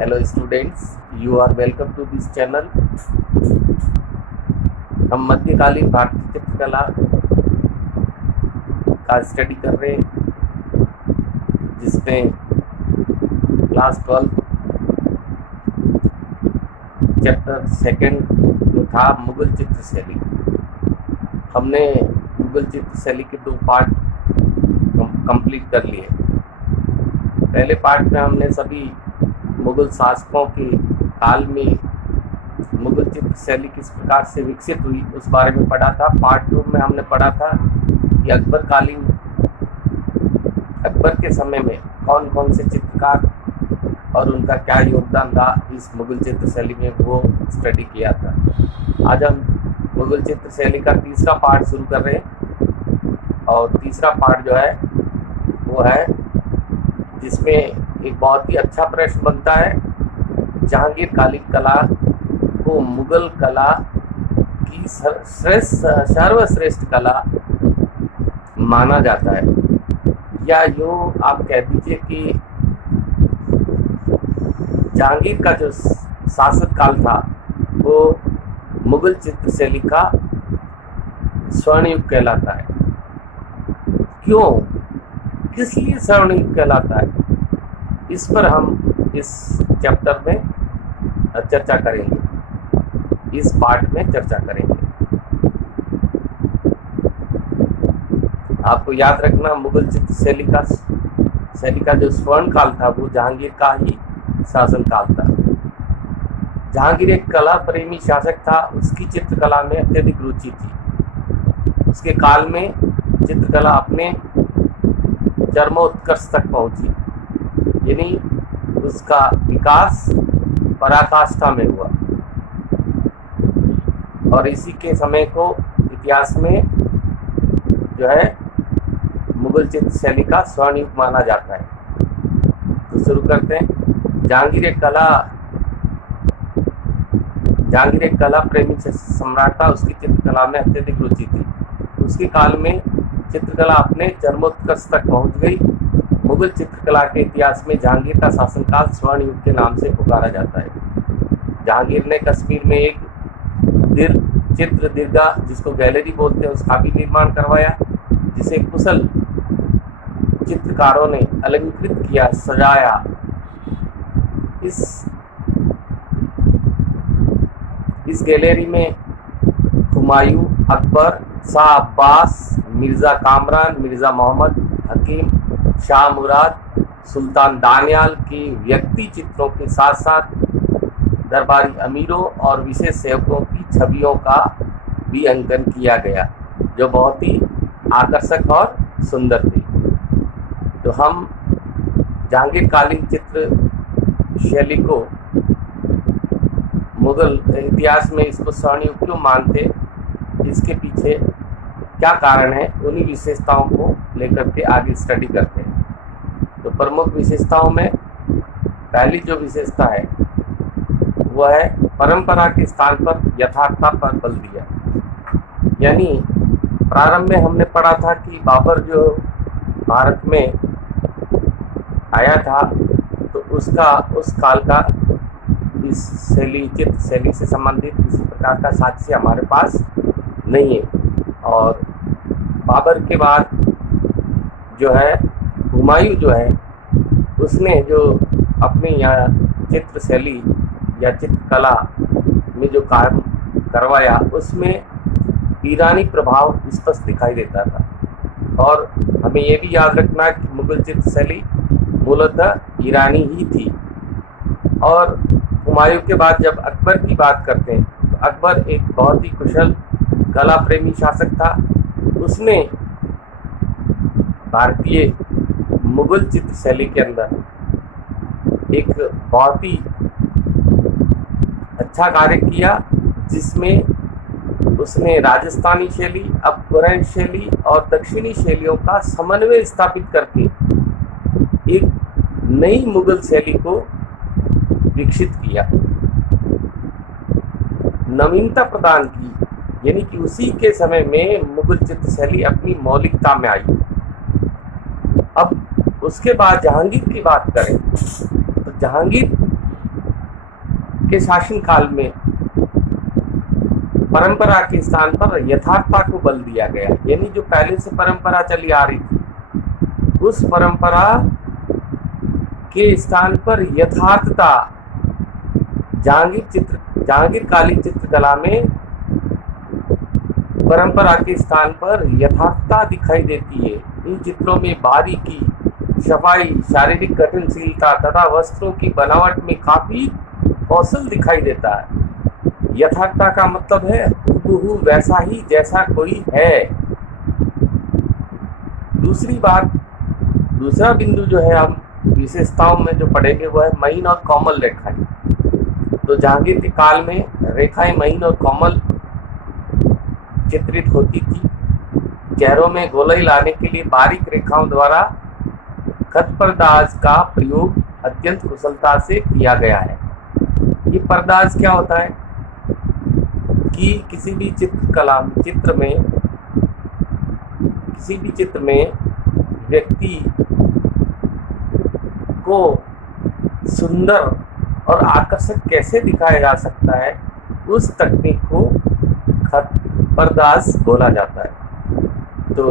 Hello students, you are welcome to this channel. हम मध्यकालीन भारतीय चित्रकला का स्टडी कर रहे हैं, जिसमें क्लास 12 चैप्टर सेकंड जो था मुगल चित्र शैली। हमने मुगल चित्र शैली के 2 पार्ट कंप्लीट कर लिए। पहले पार्ट में हमने सभी मुगल शासकों के काल में मुगल चित्र शैली किस प्रकार से विकसित हुई उस बारे में पढ़ा था। पार्ट 2 में हमने पढ़ा था कि अकबर के समय में कौन कौन से चित्रकार और उनका क्या योगदान था इस मुगल चित्र शैली में, वो स्टडी किया था। आज हम मुगल चित्र शैली का तीसरा पार्ट शुरू कर रहे हैं, और तीसरा पार्ट जो है वो है जिसमें एक बहुत ही अच्छा प्रश्न बनता है, जहांगीर कालीन कला को मुगल कला की सर्वश्रेष्ठ कला माना जाता है, या यूँ आप कह दीजिए कि जहांगीर का जो शासक काल था वो मुगल चित्र शैली का स्वर्ण युग कहलाता है। क्यों, किस लिए स्वर्ण युग कहलाता है, इस पर हम इस चैप्टर में चर्चा करेंगे, इस पार्ट में चर्चा करेंगे। आपको याद रखना, मुगल चित्र शैली का जो स्वर्ण काल था वो जहांगीर का ही शासन काल था। जहांगीर एक कला प्रेमी शासक था, उसकी चित्रकला में अत्यधिक रुचि थी। उसके काल में चित्रकला अपने चरमोत्कर्ष तक पहुंची, यानी उसका विकास पराकाष्ठा में हुआ, और इसी के समय को इतिहास में जो है मुगल चित्र शैली का स्वर्ण युग माना जाता है। तो शुरू करते हैं। जहांगीर एक कला प्रेमी सम्राट था, उसकी चित्रकला में अत्यधिक रुचि थी। उसके काल में चित्रकला अपने चरमोत्कर्ष तक पहुंच गई। मुगल चित्रकला के इतिहास में जहांगीर का शासनकाल स्वर्ण युग के नाम से पुकारा जाता है। जहांगीर ने कश्मीर में एक चित्र दीर्घा, जिसको गैलरी बोलते हैं, उसका भी निर्माण करवाया, जिसे कुशल चित्रकारों ने अलंकृत किया, सजाया। इस गैलरी में हुमायूं, अकबर, शाह अब्बास, मिर्ज़ा कामरान, मिर्ज़ा मोहम्मद हकीम, शाह मुराद, सुल्तान दानियाल के व्यक्ति चित्रों के साथ साथ दरबारी अमीरों और विशेष सेवकों की छवियों का भी अंकन किया गया, जो बहुत ही आकर्षक और सुंदर थी। तो हम जहांगीर कालीन चित्र शैली को मुगल इतिहास में इसको स्वर्ण युग क्यों मानते, इसके पीछे क्या कारण है, उन्हीं विशेषताओं को लेकर के आगे स्टडी करते हैं। तो प्रमुख विशेषताओं में पहली जो विशेषता है वह है परंपरा के स्थान पर यथार्थता पर बल दिया। यानी प्रारंभ में हमने पढ़ा था कि बाबर जो भारत में आया था, तो उसका उस काल का इस चित्र शैली से संबंधित किसी प्रकार का साक्ष्य हमारे पास नहीं है। और बाबर के बाद जो है हुमायूं जो है, उसने जो अपनी यहाँ चित्र शैली या चित्रकला में जो काम करवाया, उसमें ईरानी प्रभाव स्पष्ट दिखाई देता था। और हमें ये भी याद रखना कि मुगल चित्र शैली मूलतः ईरानी ही थी। और हुमायूं के बाद जब अकबर की बात करते हैं, तो अकबर एक बहुत ही कुशल कला प्रेमी शासक था। उसने भारतीय मुगल चित्र शैली के अंदर एक बहुत ही अच्छा कार्य किया, जिसमें उसने राजस्थानी शैली, अफगानी शैली और दक्षिणी शैलियों का समन्वय स्थापित करके एक नई मुगल शैली को विकसित किया, नवीनता प्रदान की। यानी कि उसी के समय में मुगल चित्र शैली अपनी मौलिकता में आई। अब उसके बाद जहांगीर की बात करें तो जहांगीर के शासनकाल में परंपरा के स्थान पर यथार्थता को बल दिया गया। यानी जो पहले से परंपरा चली आ रही थी, उस परंपरा के स्थान पर यथार्थता जहांगीरकालीन चित्रकला में परंपरा के स्थान पर यथार्थता दिखाई देती है। इन चित्रों में बारीकी, सफाई, शारीरिक गठनशीलता तथा वस्त्रों की बनावट में काफी कौशल दिखाई देता है। यथार्थता का मतलब है हूबहू वैसा ही जैसा कोई है। दूसरा बिंदु जो है हम विशेषताओं में जो पढ़ेंगे वो है महीन और कोमल रेखाएं। तो जहांगीर के काल में रेखाएं महीन और कोमल चित्रित होती थी। चेहरों में गोलाई लाने के लिए बारीक रेखाओं द्वारा खत पर्दाज का प्रयोग अत्यंत कुशलता से किया गया है। ये पर्दाज क्या होता है कि किसी भी चित्र में व्यक्ति को सुंदर और आकर्षक कैसे दिखाया जा सकता है, उस तकनीक को खत पर्दाज बोला जाता है। तो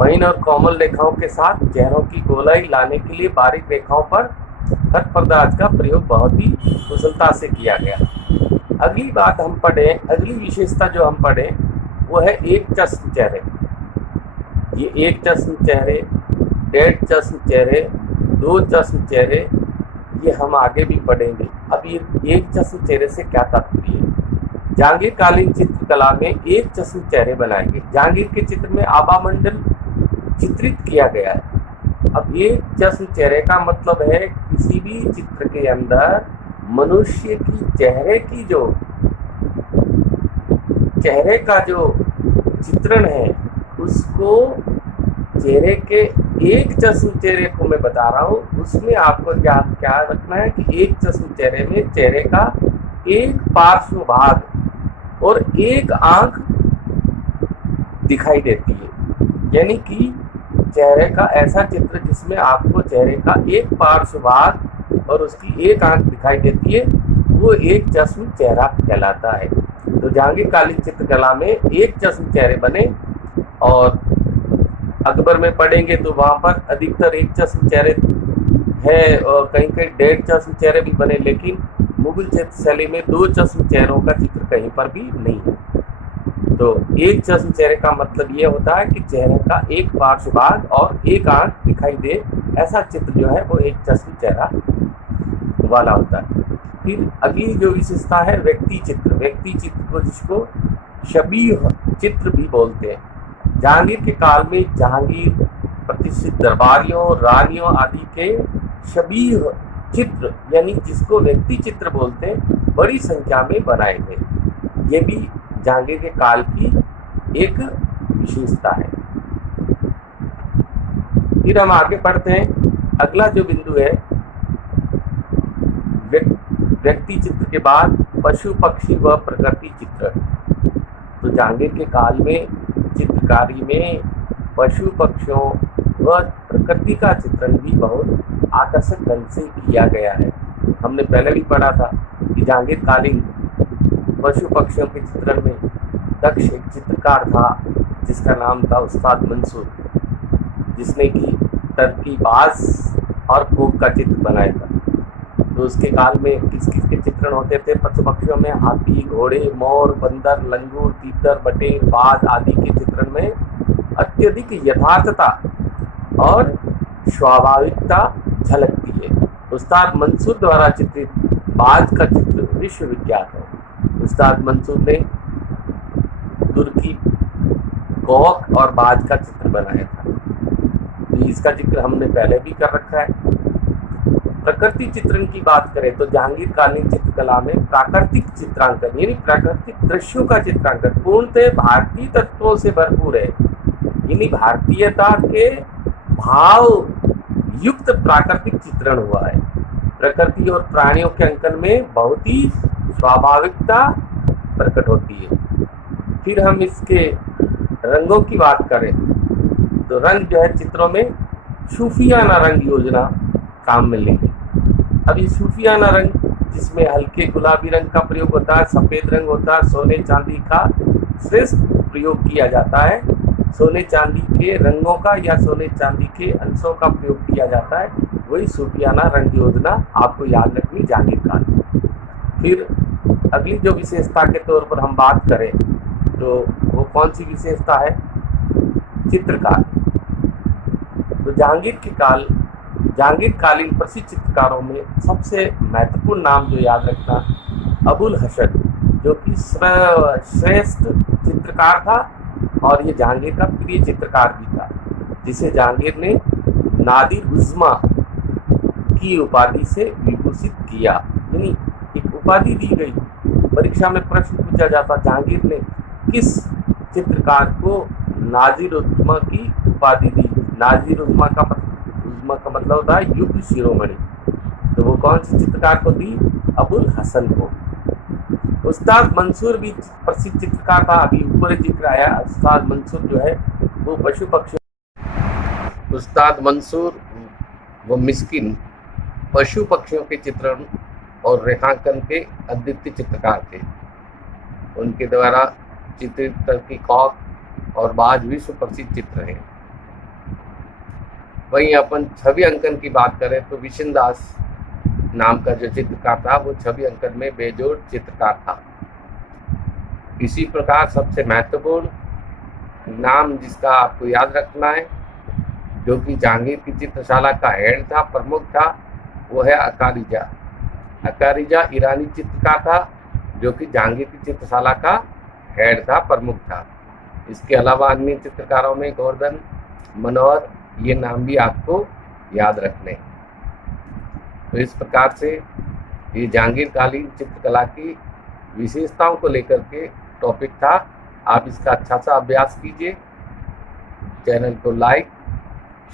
महीन और कोमल रेखाओं के साथ चेहरों की गोलाई लाने के लिए बारीक रेखाओं पर खत पर्दाज का प्रयोग बहुत ही कुशलता से किया गया। अगली विशेषता जो हम पढ़े वो है एक चश्म चेहरे। ये एक चश्म चेहरे, डेढ़ चश्म चेहरे, दो चश्म चेहरे, ये हम आगे भी पढ़ेंगे। अब ये एक चश्म चेहरे से क्या तात्पर्य है? जहांगीरकालीन चित्रकला में एक चश्म चेहरे बनाए गए। जहांगीर के चित्र में आभा मंडल चित्रित किया गया है। अब एक चश्म चेहरे का मतलब है किसी भी चित्र के अंदर मनुष्य की चेहरे का जो चित्रण है, उसको चेहरे के एक चश्म चेहरे को मैं बता रहा हूँ, उसमें आपको क्या रखना है कि एक चश्म चेहरे में चेहरे का एक पार्श्व भाग और एक आंख दिखाई देती है। यानी कि चेहरे का ऐसा चित्र जिसमें आपको चेहरे का एक पार्श्व भाग और उसकी एक आंख दिखाई देती है, वो एक चश्म चेहरा कहलाता है। तो जहांगीरकालीन चित्रकला में एक चश्म चेहरे बने, और अकबर में पढ़ेंगे तो वहाँ पर अधिकतर एक चश्म चेहरे है और कहीं कहीं डेढ़ चश्म चेहरे भी बने, लेकिन मुगल चित्र शैली में दो चश्म चेहरों का चित्र कहीं पर भी नहीं है। तो एक चश्म चेहरे का मतलब ये होता है कि चेहरे का एक पार्श्व भाग और एक आंख दिखाई दे, ऐसा चित्र जो है वो एक चश्म चेहरा वाला होता है। फिर अगली जो विशेषता है व्यक्ति चित्र को जिसको शबीह चित्र भी बोलते हैं। जहांगीर के काल में जहांगीर प्रतिष्ठित दरबारियों, रानियों आदि के शबीह चित्र यानी जिसको व्यक्ति चित्र बोलते हैं, बड़ी संख्या में बनाए गए। ये भी जहांगीर के काल की एक विशेषता है। फिर हम आगे पढ़ते हैं। अगला जो बिंदु है व्यक्ति चित्र के बाद पशु पक्षी व प्रकृति चित्र। तो जहांगीर के काल में चित्रकारी में पशु पक्षियों व प्रकृति का चित्रण भी बहुत आकर्षक ढंग से किया गया है। हमने पहले भी पढ़ा था कि जहांगीर कालीन पशु पक्षियों के चित्रण में दक्ष एक चित्रकार था जिसका नाम था उस्ताद मंसूर, जिसने कि टर्की, बाज और कोक का चित्र बनाया था। तो उसके काल में किस किस के चित्रण होते थे? पशु पक्षियों में हाथी, घोड़े, मोर, बंदर, लंगूर, तीतर, बटेर, बाज आदि के चित्रण में अत्यधिक यथार्थता और स्वाभाविकता झलकती है। उस्ताद मंसूर द्वारा चित्रित बाज का चित्र विश्व विख्यात है। उस्ताद मंसूर ने तुर्की, कौक और बाज का चित्र बनाया था। तो इसका जिक्र हमने पहले भी कर रखा है। प्रकृति चित्रण की बात करें तो जहांगीर कालीन चित्रकला में प्राकृतिक चित्रांकन यानी प्राकृतिक दृश्यों का चित्रांकन पूर्णतः भारतीय तत्वों से भरपूर है। यानी भारतीयता के भाव युक्त प्राकृतिक चित्रण हुआ है। प्रकृति और प्राणियों के अंकन में बहुत ही स्वाभाविकता प्रकट होती है। फिर हम इसके रंगों की बात करें तो रंग जो है चित्रों में सूफियाना रंग योजना काम में लेंगे। अब ये सूफियाना रंग जिसमें हल्के गुलाबी रंग का प्रयोग होता है, सफ़ेद रंग होता है, सोने चांदी का श्रेष्ठ प्रयोग किया जाता है। सोने चांदी के रंगों का या सोने चांदी के अंशों का प्रयोग किया जाता है, वही सूफियाना रंग योजना आपको याद रखनी जहांगीर कालीन। फिर अगली जो विशेषता के तौर पर हम बात करें तो वो कौन सी विशेषता है? चित्रकार। तो जहांगीर कालीन प्रसिद्ध चित्रकारों में सबसे महत्वपूर्ण नाम जो याद रखना, अबुल हसन, जो कि श्रेष्ठ चित्रकार था और ये जहांगीर का प्रिय चित्रकार भी था, जिसे जहांगीर ने नादिर उज़्मा की उपाधि से विभूषित किया। यानी एक उपाधि दी गई। परीक्षा में प्रश्न पूछा जाता, जहांगीर ने किस चित्रकार को नादिर उज़्मा की उपाधि दी? नादिर उज़्मा का मतलब होता है युग शिरोमणि। तो वो कौन से चित्रकार को दी? अबुल हसन को। उस्ताद मंसूर भी प्रसिद्ध चित्रकार था। अभी ऊपर जिक्र आया, उस्ताद मंसूर जो है वो पशु पक्षी, उस्ताद मंसूर वो मिस्किन पशु पक्षियों के चित्रण और रेखांकन के अद्वितीय चित्रकार थे। उनके द्वारा चित्रित टर्की कॉक और बाज विश्व प्रसिद्ध चित्र हैं। वहीं अपन छवि अंकन की बात करें तो विशिन दास नाम का जो चित्रकार था वो छवि अंकन में बेजोड़ चित्रकार था। इसी प्रकार सबसे महत्वपूर्ण नाम जिसका आपको याद रखना है, जो कि जहांगीर की चित्रशाला का हेड था, प्रमुख था, वो है अकारिजा। अकारिजा ईरानी चित्रकार था जो कि जहांगीर की चित्रशाला का हेड था, प्रमुख था। इसके अलावा अन्य चित्रकारों में गोवर्धन, मनोहर, ये नाम भी आपको याद रखने। तो इस प्रकार से ये जहांगीर कालीन चित्रकला की विशेषताओं को लेकर के टॉपिक था। आप इसका अच्छा सा अभ्यास कीजिए। चैनल को लाइक,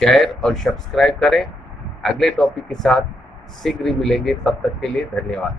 शेयर और सब्सक्राइब करें। अगले टॉपिक के साथ शीघ्र ही मिलेंगे। तब तक के लिए धन्यवाद।